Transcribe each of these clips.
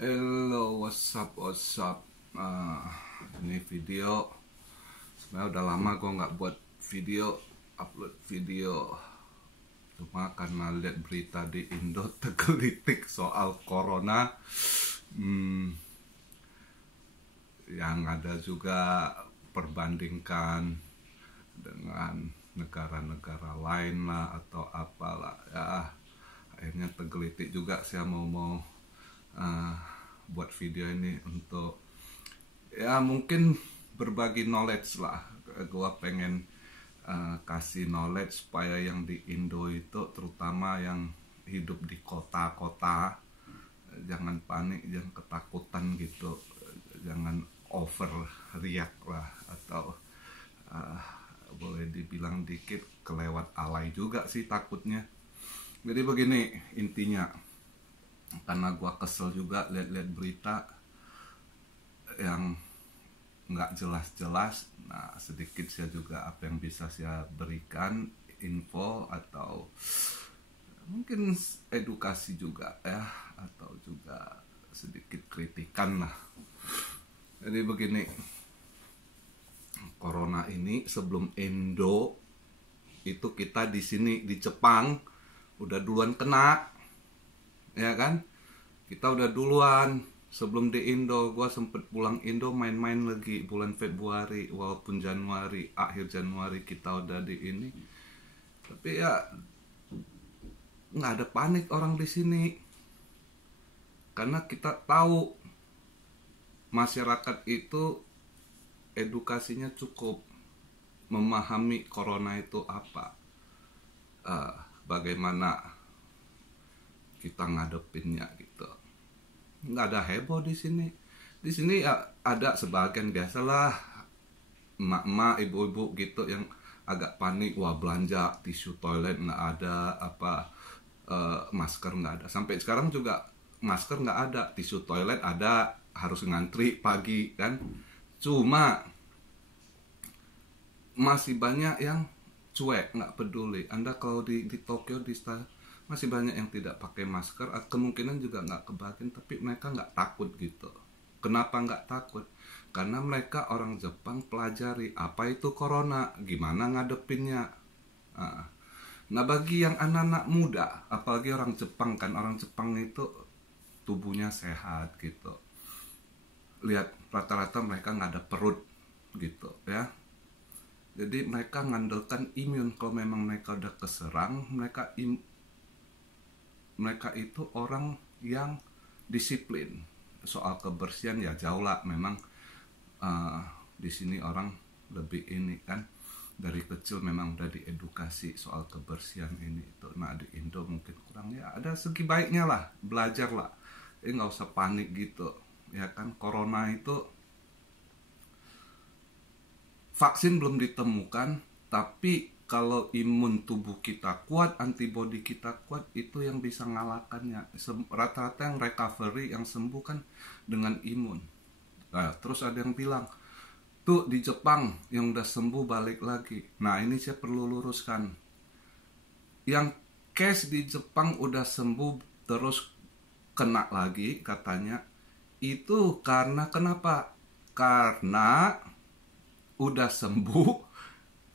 Hello, what's up? Ini video. Sebenarnya udah lama gue nggak buat video, upload video. Cuma karena lihat berita di Indo tergelitik soal corona, yang ada juga perbandingkan dengan negara-negara lain lah atau apalah ya. Akhirnya tergelitik juga saya mau buat video ini untuk ya mungkin berbagi knowledge lah. Gua pengen kasih knowledge supaya yang di Indo itu, terutama yang hidup di kota-kota, jangan panik, jangan ketakutan gitu, jangan overreact lah, atau boleh dibilang dikit kelewat alay juga sih takutnya. Jadi begini intinya, karena gua kesel juga lihat-lihat berita yang nggak jelas-jelas. Nah, sedikit saya juga apa yang bisa saya berikan, info atau mungkin edukasi juga ya, atau juga sedikit kritikan lah. Jadi begini, corona ini sebelum Indo itu kita di sini di Jepang udah duluan kena. Ya kan, kita udah duluan sebelum di Indo. Gue sempet pulang Indo main-main lagi bulan Februari, walaupun Januari, akhir Januari kita udah di ini. Tapi ya nggak ada panik orang di sini, karena kita tahu masyarakat itu edukasinya cukup, memahami corona itu apa, bagaimana kita ngadepinnya gitu. Nggak ada heboh di sini. Di sini ya ada sebagian biasalah emak-emak, ibu-ibu gitu yang agak panik, wah belanja tisu toilet nggak ada, apa masker nggak ada. Sampai sekarang juga masker nggak ada, tisu toilet ada, harus ngantri pagi kan. Cuma masih banyak yang cuek, nggak peduli. Anda kalau di Tokyo, di masih banyak yang tidak pakai masker, kemungkinan juga nggak kebagian, tapi mereka nggak takut gitu. Kenapa nggak takut? Karena mereka orang Jepang pelajari apa itu corona, gimana ngadepinnya. Nah, bagi yang anak-anak muda, apalagi orang Jepang kan, orang Jepang itu tubuhnya sehat gitu. Lihat rata-rata mereka nggak ada perut gitu ya. Jadi mereka ngandalkan imun. Kalau memang mereka udah keserang, mereka itu orang yang disiplin soal kebersihan. Ya jauh lah memang, di sini orang lebih ini kan, dari kecil memang udah diedukasi soal kebersihan ini itu. Nah di Indo mungkin kurang, ya ada segi baiknya lah, belajar lah. Jadi nggak usah panik gitu ya kan. Corona itu vaksin belum ditemukan, tapi kalau imun tubuh kita kuat, antibodi kita kuat, itu yang bisa ngalahkannya. Rata-rata yang recovery, yang sembuh kan dengan imun. Nah, terus ada yang bilang, tuh di Jepang yang udah sembuh balik lagi. Nah, ini saya perlu luruskan. Yang case di Jepang udah sembuh terus kena lagi katanya, itu karena kenapa? Karena udah sembuh,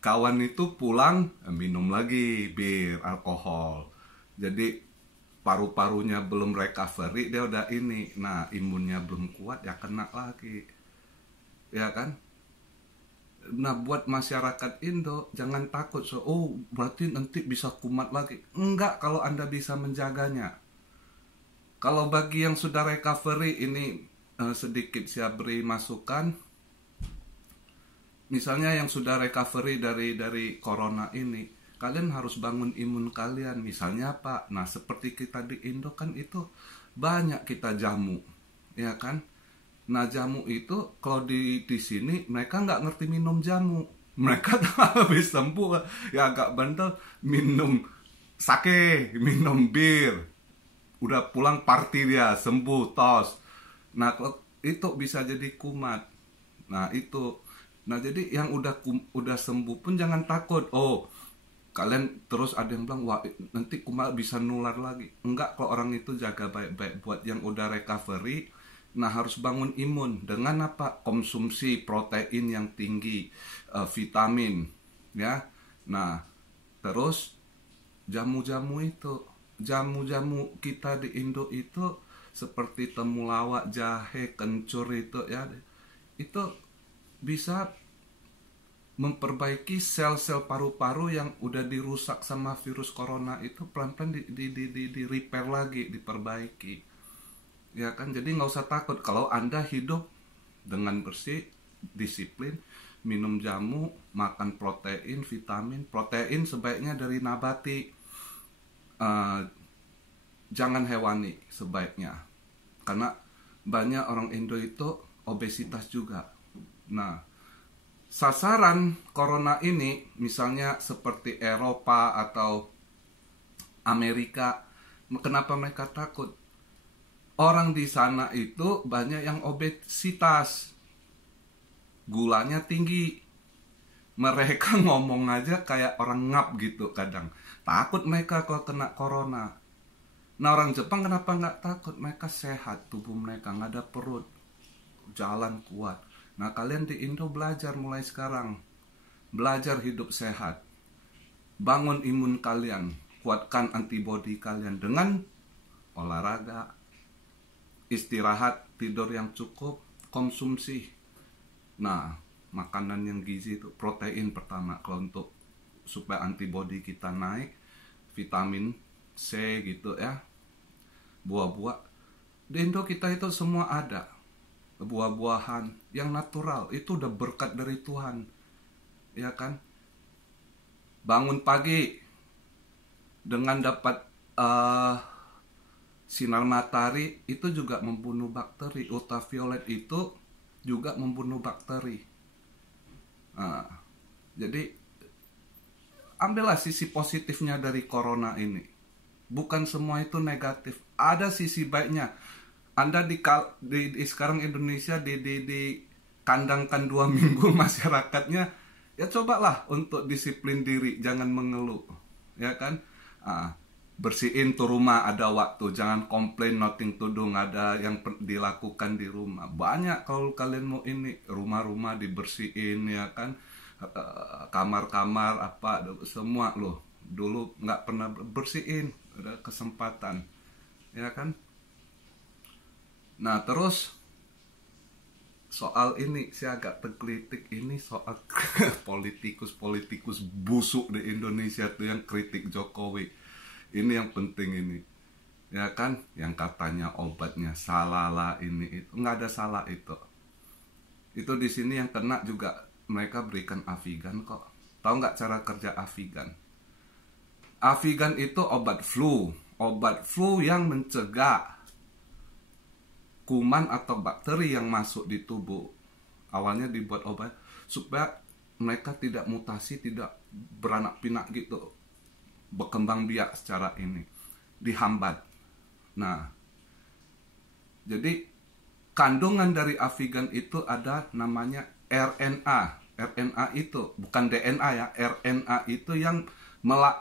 kawan itu pulang minum lagi bir, alkohol. Jadi paru-parunya belum recovery, dia udah ini. Nah, imunnya belum kuat, ya kena lagi. Ya kan? Nah, buat masyarakat Indo jangan takut. Oh, berarti nanti bisa kumat lagi. Enggak, kalau Anda bisa menjaganya. Kalau bagi yang sudah recovery, ini sedikit saya beri masukan. Misalnya yang sudah recovery dari corona ini, kalian harus bangun imun kalian. Misalnya apa? Nah, seperti kita di Indo kan itu banyak kita jamu, ya kan? Nah, jamu itu kalau di sini mereka nggak ngerti minum jamu. Mereka habis sembuh ya agak bandel, minum sake, minum bir, udah pulang party dia, sembuh tos. Nah, kalau itu bisa jadi kumat. Nah, itu. Nah, jadi yang udah sembuh pun jangan takut. Oh, Kalian terus ada yang bilang, wah nanti kumal bisa nular lagi. Enggak, kalau orang itu jaga baik-baik. Buat yang udah recovery, nah harus bangun imun dengan apa? Konsumsi protein yang tinggi, vitamin, ya. Nah, terus jamu-jamu itu, jamu-jamu kita di Indo itu seperti temulawak, jahe, kencur itu ya, itu bisa memperbaiki sel-sel paru-paru yang udah dirusak sama virus corona itu pelan-pelan di repair lagi, diperbaiki. Ya kan, jadi nggak usah takut kalau Anda hidup dengan bersih, disiplin, minum jamu, makan protein, vitamin. Protein sebaiknya dari nabati, jangan hewani sebaiknya. Karena banyak orang Indo itu obesitas juga. Nah, sasaran corona ini misalnya seperti Eropa atau Amerika, kenapa mereka takut? Orang di sana itu banyak yang obesitas, gulanya tinggi. Mereka ngomong aja kayak orang ngap gitu kadang. Takut mereka kalau kena corona. Nah, orang Jepang kenapa nggak takut? Mereka sehat, tubuh mereka nggak ada perut, jalan kuat. Nah, kalian di Indo belajar mulai sekarang. Belajar hidup sehat. Bangun imun kalian. Kuatkan antibodi kalian dengan olahraga, istirahat, tidur yang cukup, konsumsi. Nah, makanan yang gizi itu protein pertama kalau untuk supaya antibodi kita naik, vitamin C gitu ya. Buah-buah. Di Indo kita itu semua ada. Buah-buahan yang natural itu udah berkat dari Tuhan, ya kan? Bangun pagi dengan dapat sinar matahari itu juga membunuh bakteri. Ultraviolet itu juga membunuh bakteri. Nah, jadi ambillah sisi positifnya dari corona ini. Bukan semua itu negatif, ada sisi baiknya. Anda di sekarang Indonesia dikandangkan 2 minggu masyarakatnya, ya cobalah untuk disiplin diri, jangan mengeluh, ya kan? Bersihin tuh rumah ada waktu, jangan komplain nothing to do, ada yang dilakukan di rumah. Banyak kalau kalian mau ini, rumah-rumah dibersihin, ya kan? Kamar-kamar apa semua loh. Dulu nggak pernah bersihin, ada kesempatan, ya kan? Nah, terus soal ini saya agak tergelitik ini soal politikus busuk di Indonesia tuh yang kritik Jokowi. Ini yang penting ini, ya kan? Yang katanya obatnya salah lah ini itu, nggak ada salah itu. Itu di sini yang kena juga mereka berikan Avigan kok. Tahu nggak cara kerja Avigan? Avigan itu obat flu yang mencegah kuman atau bakteri yang masuk di tubuh. Awalnya dibuat obat supaya mereka tidak mutasi, tidak beranak pinak gitu, berkembang biak secara ini, dihambat. Nah, jadi kandungan dari Avigan itu ada namanya RNA. RNA itu bukan DNA ya, RNA itu yang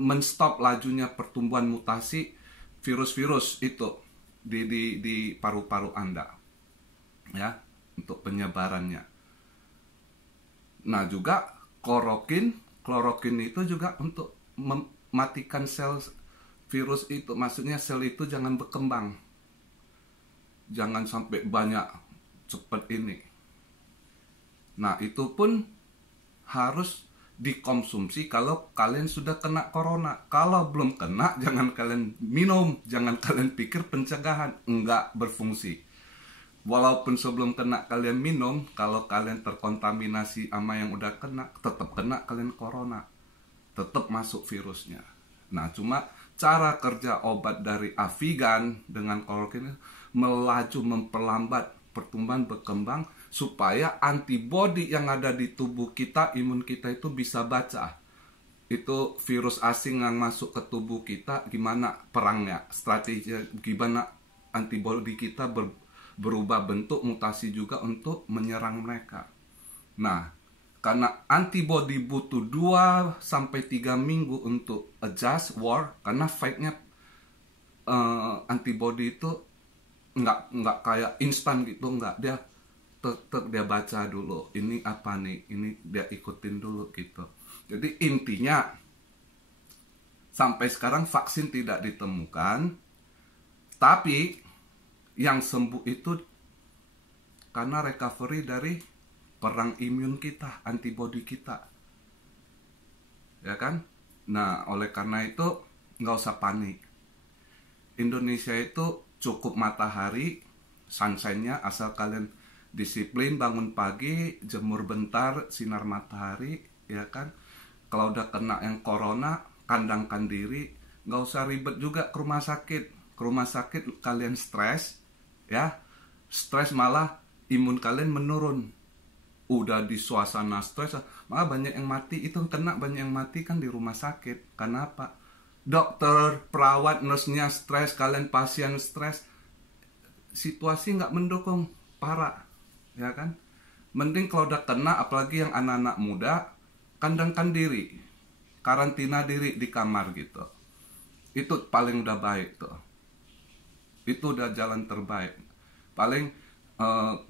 menstop lajunya pertumbuhan mutasi virus-virus itu di paru-paru Anda, ya, untuk penyebarannya. Nah, juga klorokin itu juga untuk mematikan sel virus itu, maksudnya sel itu jangan berkembang, jangan sampai banyak cepat ini. Nah, itu pun harus dikonsumsi kalau kalian sudah kena corona. Kalau belum kena, jangan kalian minum, jangan kalian pikir pencegahan, enggak berfungsi. Walaupun sebelum kena kalian minum, kalau kalian terkontaminasi sama yang udah kena, tetap kena kalian corona, tetap masuk virusnya. Nah, cuma cara kerja obat dari Avigan dengan klorokin melaju memperlambat pertumbuhan berkembang supaya antibodi yang ada di tubuh kita, imun kita itu bisa baca itu virus asing yang masuk ke tubuh kita, gimana perangnya, strategi gimana antibodi kita berubah bentuk, mutasi juga untuk menyerang mereka. Nah, Karena antibody butuh 2-3 minggu untuk adjust war, karena fight-nya antibody itu nggak kayak instan gitu, nggak, dia tetap dia baca dulu ini apa nih, ini dia ikutin dulu gitu. Jadi intinya sampai sekarang vaksin tidak ditemukan, tapi yang sembuh itu karena recovery dari perang imun kita, antibody kita, ya kan? Nah, oleh karena itu nggak usah panik. Indonesia itu cukup matahari, sunshine-nya, asal kalian disiplin, bangun pagi, jemur bentar, sinar matahari, ya kan? Kalau udah kena yang corona, kandangkan diri, nggak usah ribet juga ke rumah sakit. Ke rumah sakit kalian stres, ya, stres malah imun kalian menurun. Udah di suasana stres, malah banyak yang mati. Itu kena banyak yang mati kan di rumah sakit. Karena apa? Dokter, perawat, nurse-nya stres, kalian pasien stres, situasi nggak mendukung, parah, ya kan? Mending kalau udah kena, apalagi yang anak-anak muda, kandangkan diri, karantina diri di kamar gitu. Itu paling udah baik tuh. Itu udah jalan terbaik. Paling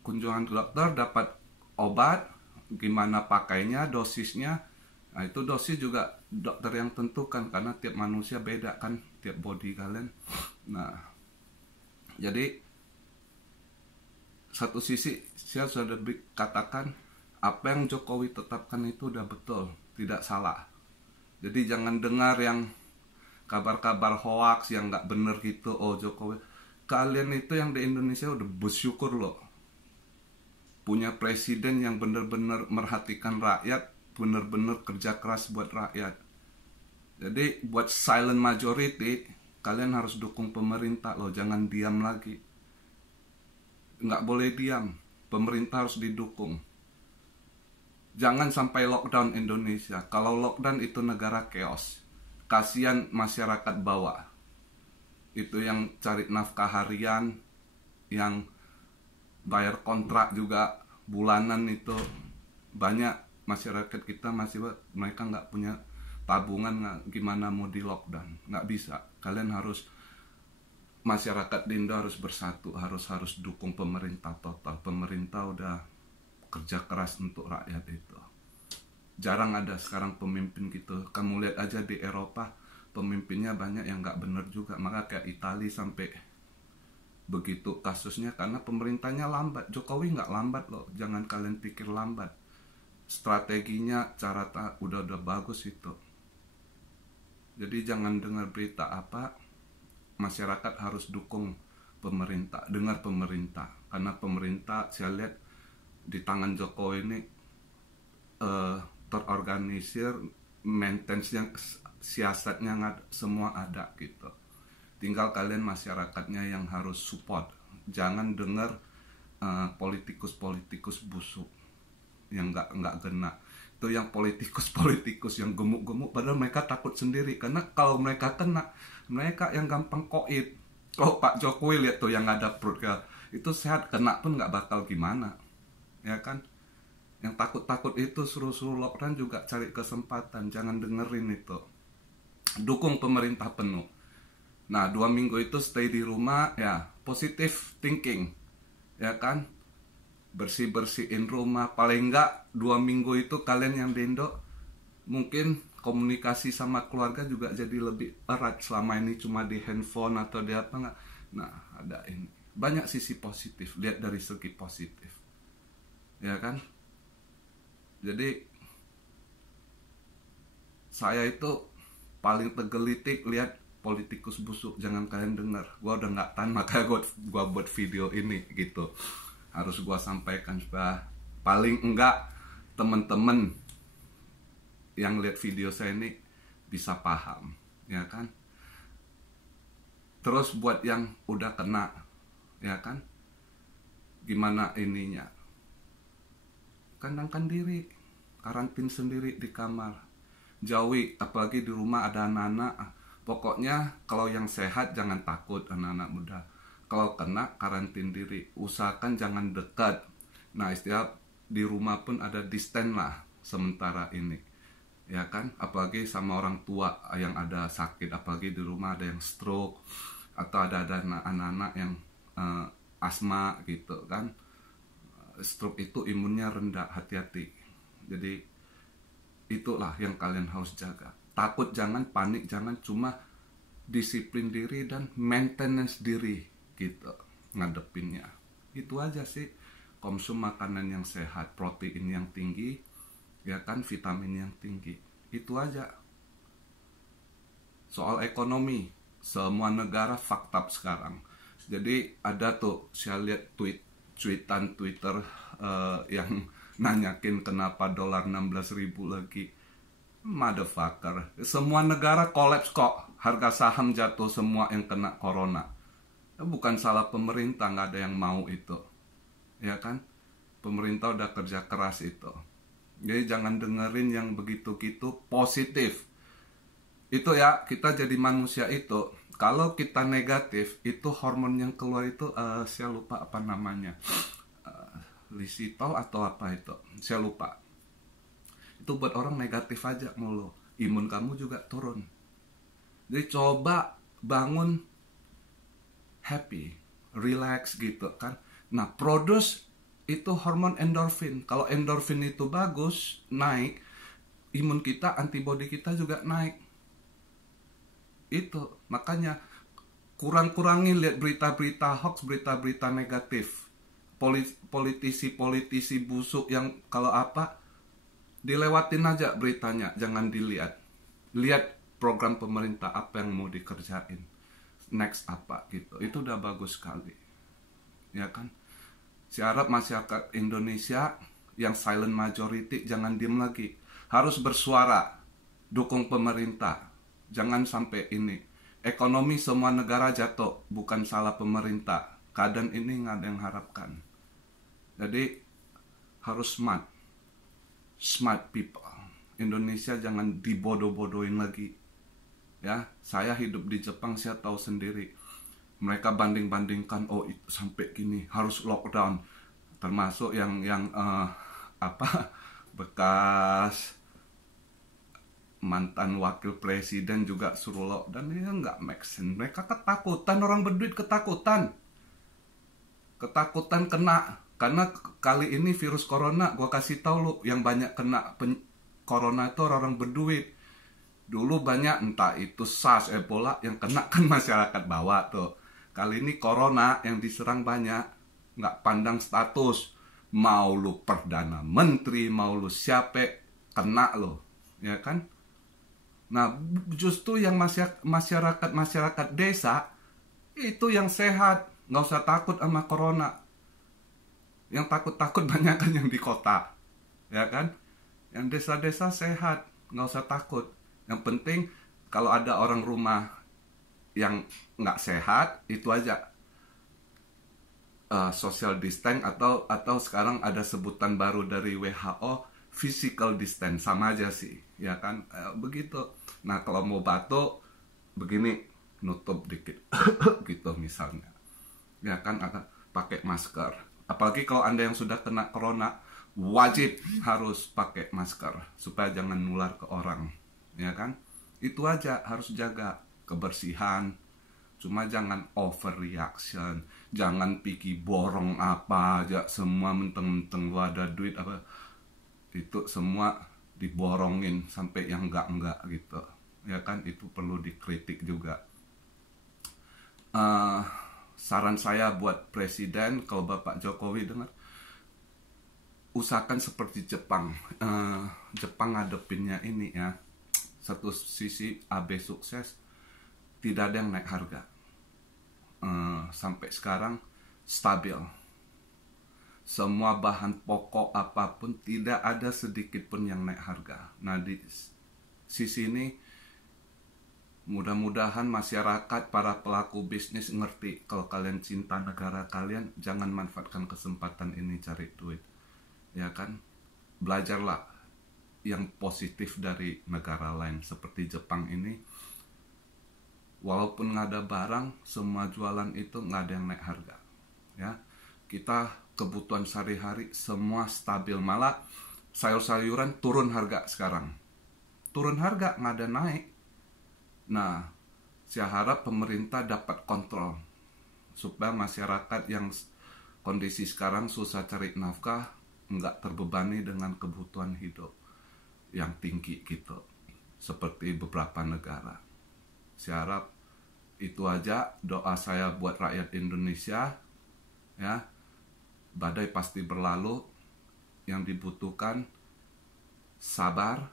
kunjungan ke dokter, dapat obat, gimana pakainya, dosisnya. Nah, itu dosis juga dokter yang tentukan, karena tiap manusia beda kan, tiap body kalian. Nah, jadi satu sisi saya sudah katakan apa yang Jokowi tetapkan itu udah betul, tidak salah. Jadi jangan dengar yang kabar-kabar hoax yang nggak bener gitu. Oh, Jokowi, kalian itu yang di Indonesia udah bersyukur loh, punya presiden yang bener-bener merhatikan rakyat, bener-bener kerja keras buat rakyat. Jadi buat silent majority, kalian harus dukung pemerintah loh, jangan diam lagi. Nggak boleh diam, pemerintah harus didukung. Jangan sampai lockdown Indonesia. Kalau lockdown itu negara chaos, kasihan masyarakat bawah. Itu yang cari nafkah harian, yang bayar kontrak juga bulanan, itu banyak masyarakat kita masih, mereka nggak punya tabungan, gimana mau di lockdown, nggak bisa. Kalian harus, masyarakat di Indo harus bersatu, harus dukung pemerintah total. Pemerintah udah kerja keras untuk rakyat itu. Jarang ada sekarang pemimpin gitu. Kamu lihat aja di Eropa, pemimpinnya banyak yang nggak bener juga. Maka kayak Italia sampai begitu kasusnya karena pemerintahnya lambat. Jokowi nggak lambat loh, jangan kalian pikir lambat. Strateginya, cara udah bagus itu. Jadi jangan dengar berita apa, masyarakat harus dukung pemerintah, dengar pemerintah. Karena pemerintah, saya lihat di tangan Jokowi ini terorganisir, maintenance yang siasatnya semua ada gitu. Tinggal kalian masyarakatnya yang harus support. Jangan dengar politikus-politikus busuk yang nggak kena. Itu yang politikus yang gemuk-gemuk, padahal mereka takut sendiri. Karena kalau mereka kena, mereka yang gampang koit. Kalau Pak Jokowi lihat tuh yang ada perut itu sehat, kena pun nggak bakal gimana, ya kan? Yang takut-takut itu suruh-suruh lockdown juga cari kesempatan. Jangan dengerin itu. Dukung pemerintah penuh. Nah, 2 minggu itu stay di rumah, ya, positive thinking, ya kan? Bersih-bersihin rumah. Paling enggak 2 minggu itu kalian yang di Indo, mungkin komunikasi sama keluarga juga jadi lebih erat. Selama ini cuma di handphone atau di apa enggak. Nah, ada ini. Banyak sisi positif, lihat dari segi positif, ya kan? Jadi saya itu paling tegelitik lihat politikus busuk, jangan kalian dengar. Gua udah nggak tahan, makanya gua buat video ini gitu. Harus gua sampaikan supaya paling enggak temen-temen yang lihat video saya ini bisa paham, ya kan? Terus buat yang udah kena, ya kan? Gimana ininya? Kandangkan diri, karantin sendiri di kamar, jauhi, apalagi di rumah ada anak-anak. Pokoknya kalau yang sehat jangan takut, anak-anak muda. Kalau kena, karantin diri, usahakan jangan dekat. Nah, istilah di rumah pun ada distance lah, sementara ini, ya kan? Apalagi sama orang tua yang ada sakit, apalagi di rumah ada yang stroke atau ada anak-anak yang asma gitu kan. Stroke itu imunnya rendah, hati-hati. Jadi itulah yang kalian harus jaga. Takut jangan, panik jangan, cuma disiplin diri dan maintenance diri gitu ngadepinnya. Itu aja sih. Konsum makanan yang sehat, protein yang tinggi, ya kan, vitamin yang tinggi. Itu aja. Soal ekonomi, semua negara fucked up sekarang. Jadi ada tuh, saya lihat tweetan Twitter yang nanyakin kenapa dolar 16.000 lagi. Motherfucker, semua negara kolaps kok, harga saham jatuh semua yang kena corona. Bukan salah pemerintah, nggak ada yang mau itu, ya kan? Pemerintah udah kerja keras itu. Jadi jangan dengerin yang begitu-gitu, positif. Itu ya, kita jadi manusia itu, kalau kita negatif, itu hormon yang keluar itu, saya lupa apa namanya, lisitol atau apa itu, saya lupa. Itu buat orang negatif aja mulu, imun kamu juga turun. Jadi coba bangun happy, relax gitu kan. Nah, produce itu hormon endorfin. Kalau endorfin itu bagus, naik, imun kita, antibodi kita juga naik. Itu, makanya kurang-kurangi lihat berita-berita hoax, berita-berita negatif. Politisi-politisi busuk yang kalau apa, dilewatin aja beritanya, jangan dilihat. Lihat program pemerintah apa yang mau dikerjain, next apa gitu. Itu udah bagus sekali, ya kan? Saya harap masyarakat Indonesia yang silent majority jangan diem lagi, harus bersuara, dukung pemerintah. Jangan sampai ini ekonomi semua negara jatuh, bukan salah pemerintah. Keadaan ini nggak ada yang harapkan. Jadi harus smart people. Indonesia jangan dibodoh-bodohin lagi. Ya, saya hidup di Jepang, saya tahu sendiri. Mereka banding-bandingkan, oh itu sampai gini harus lockdown. Termasuk yang bekas mantan wakil presiden juga suruh lockdown. Ya nggak make sense. Mereka ketakutan, orang berduit ketakutan kena. Karena kali ini virus corona, gue kasih tahu lu, yang banyak kena corona itu orang berduit. Dulu banyak, entah itu SARS, Ebola, yang kena kan masyarakat bawah tuh. Kali ini corona yang diserang banyak, nggak pandang status. Mau lu perdana menteri, mau lu siapa, kena lo, ya kan? Nah, justru yang masyarakat desa, itu yang sehat, nggak usah takut sama corona. Yang takut-takut banyak kan yang di kota, ya kan? Yang desa-desa sehat, nggak usah takut. Yang penting kalau ada orang rumah yang nggak sehat, itu aja social distance atau sekarang ada sebutan baru dari WHO, physical distance, sama aja sih, ya kan? Begitu. Nah, kalau mau batuk begini, nutup dikit, gitu misalnya, ya kan? Akan pakai masker. Apalagi kalau Anda yang sudah kena corona, wajib harus pakai masker supaya jangan nular ke orang, ya kan? Itu aja, harus jaga kebersihan. Cuma jangan overreaction, jangan pikir borong apa aja, semua menteng-menteng lu ada duit apa, itu semua diborongin sampai yang enggak gitu, ya kan? Itu perlu dikritik juga. Saran saya buat presiden, kalau Bapak Jokowi dengar, usahakan seperti Jepang. Jepang ngadepinnya ini ya, satu sisi AB sukses, tidak ada yang naik harga. Sampai sekarang stabil. Semua bahan pokok apapun tidak ada sedikit pun yang naik harga. Nah, di sisi ini mudah-mudahan masyarakat, para pelaku bisnis ngerti, kalau kalian cinta negara kalian, jangan manfaatkan kesempatan ini cari duit, ya kan? Belajarlah yang positif dari negara lain seperti Jepang ini. Walaupun nggak ada barang, semua jualan itu nggak ada yang naik harga, ya. Kita kebutuhan sehari-hari semua stabil, malah sayur-sayuran turun harga sekarang. Turun harga, nggak ada naik. Nah, saya harap pemerintah dapat kontrol supaya masyarakat yang kondisi sekarang susah cari nafkah nggak terbebani dengan kebutuhan hidup yang tinggi gitu, seperti beberapa negara. Saya harap itu aja doa saya buat rakyat Indonesia ya. Badai pasti berlalu, yang dibutuhkan sabar,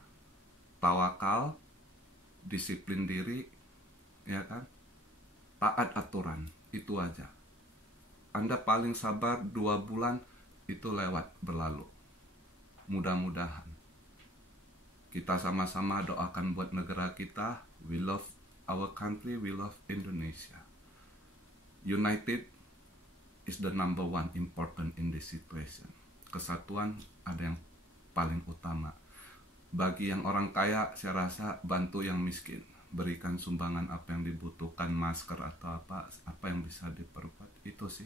tawakal, disiplin diri, ya kan, taat aturan, itu aja. Anda paling sabar 2 bulan itu lewat berlalu. Mudah-mudahan kita sama-sama doakan buat negara kita. We love our country, we love Indonesia. United is the number one important in this situation. Kesatuan ada yang paling utama. Bagi yang orang kaya, saya rasa bantu yang miskin, berikan sumbangan apa yang dibutuhkan, masker atau apa yang bisa diperbuat, itu sih.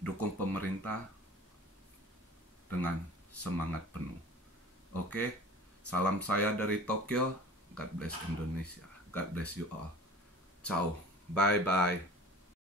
Dukung pemerintah dengan semangat penuh. Oke, salam saya dari Tokyo. God bless Indonesia. God bless you all. Ciao. Bye bye.